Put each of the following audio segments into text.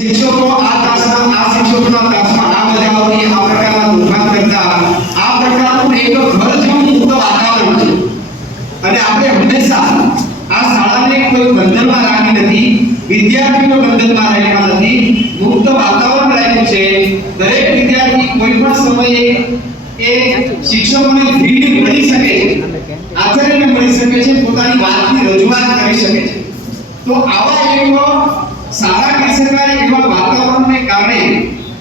શિક્ષકો આ શિક્ષકોના તાસમાં આ મજા આવતી આ પ્રકારના દુર્ભાન કરતા આ પ્રકારનું એક ઘર જેવું મુક્ત વાતાવરણ છે અને આપણે હંમેશા આ શાળાને કોઈ બંધનમાં રાખી નથી, વિદ્યાર્થીઓ બંધનમાં રાખ્યા નથી, મુક્ત વાતાવરણ રાખ્યું છે. દરેક વિદ્યાર્થી કોઈ પણ સમયે એ શિક્ષકોની ભીડ મળી શકે છે, આચાર્યને મળી શકે છે, પોતાની વાતની રજૂઆત કરી શકે છે. તો આવા એક સારા કહી શકાય એવા વાતાવરણને કારણે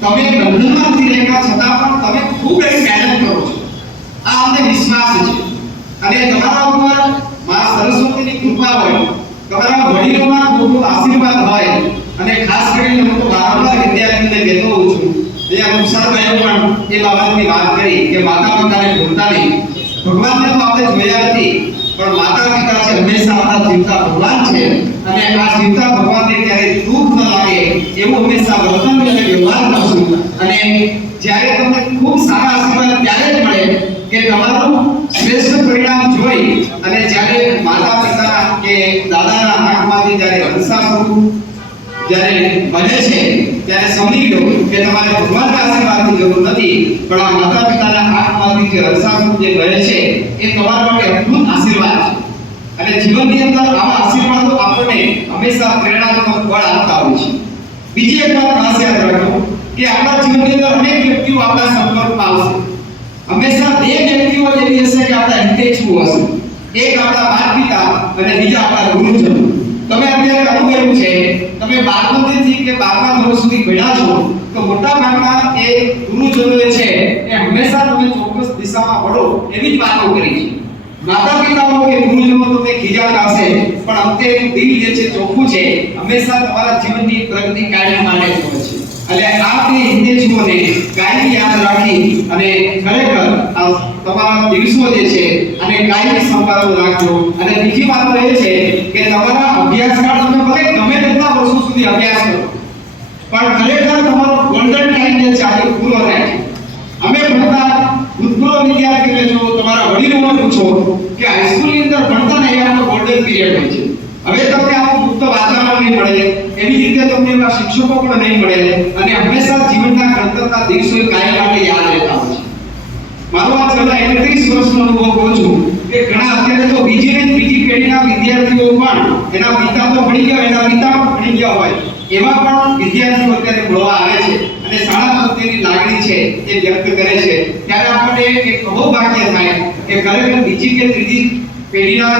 તમે બંધનમાંથી રહેલા છતાં પણ તમે ખૂબ એવી મહેનત કરો છો, આ અમને વિશ્વાસ છે. અને તમારા ઉપર માં સરસ્વતીની કૃપા હોય, તમારા વડીલોના ખૂબ આશીર્વાદ હોય. અને ખાસ કરીને હું તો વારંવાર વિદ્યાર્થીઓને કહેતો હોઉં છું, જે આ નુકસાનભાઈએ પણ એ બાબતની વાત કરી કે માતા પિતાને ભૂલતા નહીં. ભગવાનને તો આપણે જોયા નથી, પણ માતા પિતા છે હંમેશા આપણા જીવતા ભગવાન છે. અને આ જીવતા ભગવાનને ક્યારે દુઃખ ન લાગે એવું હંમેશા વર્તન અને વ્યવહાર કરશું. અને જ્યારે તમને ખૂબ સારા આશીર્વાદ ત્યારે જ મળે કે તમારું શ્રેષ્ઠ પરિણામ જોઈ અને જ્યારે માતા પિતા કે દાદાના આંખમાંથી જ્યારે હંસાશ્રુ જ્યારે બને છે ત્યારે સમજી લો કે તમારે ભગવાનના આશીર્વાદની જરૂર નથી, પણ આ માતા પિતાના આંખમાંથી જે હંસાશ્રુ જે બને છે એ તમારા માટે અદ્ભુત આશીર્વાદ છે. અને જીવનની અંદર આવા આશીર્વાદો આપણને હંમેશા પ્રેરણાત્મક બળ આપતા હોય છે. બીજી એક વાત ખાસ યાદ રાખો કે આપણા જીવનની અંદર અનેક વ્યક્તિઓ આપણા સંપર્કમાં આવશે. હંમેશા બે વ્યક્તિઓ એવી હશે કે આપણા હિતેચ્છુ હશે. એક આપણા માતા-પિતા અને બીજા આપણા ગુરુજનો. તમે અત્યારે અનુભવ્યું છે, તમે 12 થી કે 12મા ધોરણ સુધી ભણ્યા છો, તો મોટા ભાગના એ ગુરુજનો છે એ હંમેશા તમે ચોક્કસ દિશામાં વળો એવી જ વાતો કરી છે. માતા પિતાઓ કે ગુરુજનો તમને ખીજાતા હશે, પણ અંતે દિલ જે છે ચોખ્ખું છે, હંમેશા તમારા જીવનની પ્રગતિ કાયમ માટે જ હોય છે. એટલે આ બે હિતેચ્છુઓને કાયમી યાદ રાખી અને ખરેખર તમારા દિવસો જે છે અને કાયમી સંભાળો રાખજો. અને બીજી વાત એ છે કે તમારા અભ્યાસકાળ તમે ભલે ગમે તેટલા વર્ષો સુધી અભ્યાસ કરો, પણ ખરેખર તમારો ગોલ્ડન ટાઈમ જે છે આજે પૂરો થાય છે. અમે ભણતા ભૂતપૂર્વ વિદ્યાર્થીઓને જો તમારા વડીલોને પૂછો કે હાઈસ્કૂલની અંદર ભણતા ને એનો ગોલ્ડન પીરિયડ હોય છે. હવે તમને આવું મુક્ત વાતાવરણ નહીં મળે, એવી રીતે તમને એવા શિક્ષકો પણ નહીં મળે, અને હંમેશા જીવનના ઘડતરના દિવસો કાયમ માટે યાદ રહેતા હોય છે. મારો આ છેલ્લા 31 વર્ષનો અનુભવ કહું છું કે ઘણા અત્યારે તો બીજી પેઢીના વિદ્યાર્થીઓ પણ એના પિતા તો ભણી ગયા, એના પિતા પણ ભણી ગયા હોય એવા પણ વિદ્યાર્થીઓ અત્યારે ભણવા આવે છે અને શાળા પ્રત્યેની લાગણી છે એ વ્યક્ત કરે છે. ત્યારે આપણને એક અહોભાગ્ય થાય કે ખરેખર બીજી કે ત્રીજી પેઢીના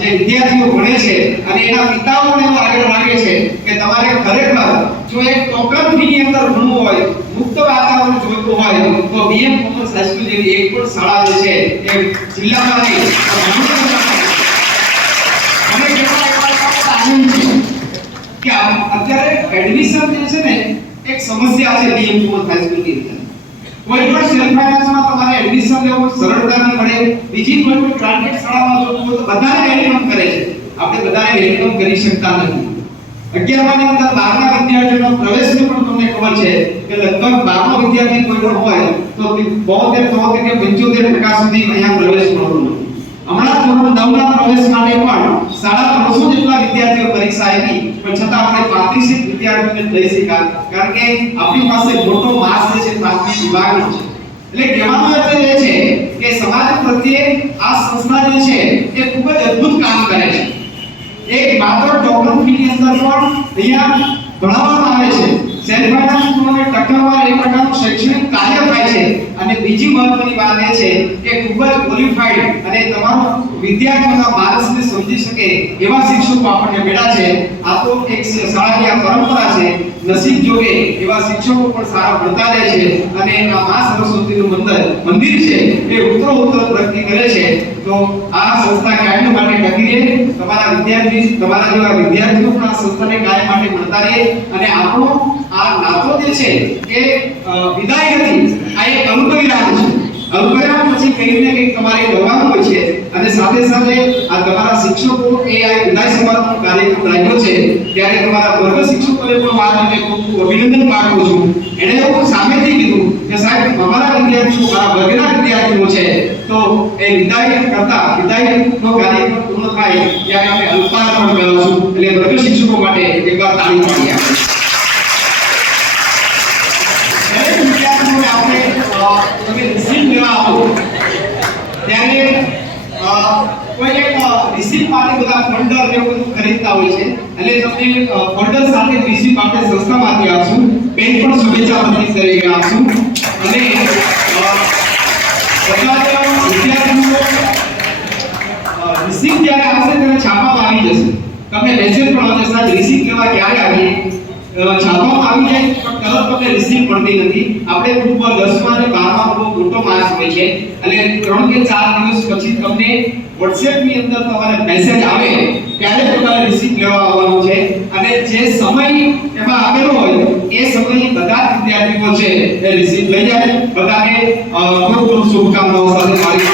જે વિદ્યાર્થીઓ ભણે છે અને એના પિતાઓ પણ એવો આગળ લાગે છે કે તમારે ખરેખર જો એક ટોકન ફીની અંદર ભણવું હોય, મુક્ત વાતાવરણ જોઈતું હોય, તો બીએમ કોમર્સ હાઈસ્કૂલ જેવી એક પણ શાળા જે છે એ જિલ્લામાં નહીં અને કે અત્યારે એડમિશન જે છે ને એક સમસ્યા છે બીએમ કોમર્સ હાઈસ્કૂલની અંદર. કોઈ પણ સેલ્ફ ફાઇનાન્સમાં તમારે એડમિશન લેવું સરળતાથી મળે. બીજી કોઈ પણ ગ્રાન્ટેડ શાળામાં જોવું હોય તો બધાને વેલકમ કરે છે, આપણે બધાને વેલકમ કરી શકતા નથી. 11માની અંદર 12ના વિદ્યાર્થીઓનો પ્રવેશની પણ તમને ખબર છે કે લગભગ 12મો વિદ્યાર્થી કોઈ પણ હોય તો 72 કે 75% સુધી અહીંયા પ્રવેશ મળતો નથી. હમણાં ધોરણ 9ના પ્રવેશ માટે પણ 350 જેટલા વિદ્યાર્થીઓ પરીક્ષા આપી, પણ છતાં આપણે 35 વિદ્યાર્થીઓને લઈ શક્યા, કારણ કે આપણી પાસે મોટો માસ જે છે પ્રાથમિક વિભાગનો છે. એટલે કહેવાનો અર્થ એ છે કે સમાજ પ્રત્યે આ સંસ્થા જે છે એ ખૂબ જ અદ્ભુત કામ કરે છે. એક માત્ર ટોકન ફીની અંદર પણ અહીંયા ભણાવવામાં આવે છે. સેલ્ફ ફાઇનાન્સ સ્કૂલોને ટક્કરવાર એક પ્રકારનું શૈક્ષણિક કાર્ય થાય છે. અને બીજી મહત્વની વાત એ છે કે ખૂબ જ ક્વોલિફાઈડ અને તમારો વિદ્યાર્થીઓના માનસને સમજી શકે એવા શિક્ષકો આપણને મળ્યા છે. આ તો એક શાળાની આ પરંપરા છે. નસીબ જોગે એવા શિક્ષકો પણ સારા ભણતા રહે છે અને આ મા સરસ્વતીનું મંદિર છે એ ઉત્તરોત્તર પ્રગતિ કરે છે. તો આ સંસ્થા કાયમ માટે ટકી રહે, તમારા જેવા વિદ્યાર્થીઓ પણ આ સંસ્થાને કાયમ માટે ભણતા રહે. અને આપણો આ નાતો જે છે એ વિદાય નથી, આ એક અનુપરિણામ છે. અનુપરિણામ પછી કંઈક ને કંઈક તમારે કરવાનું હોય છે. અને સાથે સાથે આ તમારા શિક્ષકો એ આ વિદાય સમારોહનો કાર્યક્રમ રાખ્યો છે, ત્યારે તમારા વર્ગ શિક્ષકોને પણ મારા ખૂબ અભિનંદન પાઠવું છું. એણે એવું સામેથી કીધું કે સાહેબ અમારા વિદ્યાર્થીઓ મારા વર્ગના વિદ્યાર્થીઓ છે, તો એ વિદાયનો કાર્યક્રમ પૂર્ણ થાય ત્યારે અમે અલ્પાર્પણ કરાવશું. એટલે વર્ગ શિક્ષકો માટે એકવાર તાળી પાડીએ આપણે. અને તમને ફોલ્ડર સાથે રિસીપ્ટ આપણે સંસ્થામાંથી આપશું. બેન પણ શુભેચ્છા પત્રિકા તરીકે આપશું. અને બધા જ વિદ્યાર્થીઓ રિસીપ્ટ જ્યારે આવશે ત્યારે છાપવામાં આવી જશે. તમને મેસેજ પણ આવશે સાહેબ રિસીપ્ટ લેવા ક્યારે આવીએ. છાપવામાં આવી જાય પણ તરત તમને રિસીપ્ટ મળતી નથી. આપણે ગ્રુપ 10માં અને 12માં બહુ મોટો માસ હોય છે અને 3 કે 4 દિવસ પછી તમને WhatsApp ની અંદર તમારે મેસેજ આવે ત્યારે તમારે રિસીપ્ટ લેવા આવવાનું છે. અને જે સમય એમાં આપેલો હોય એ સમયે બધા જ વિદ્યાર્થીઓ છે એ રિસીપ્ટ લઈ જાય. બધાને ખૂબ ખૂબ શુભકામનાઓ સાથે મારી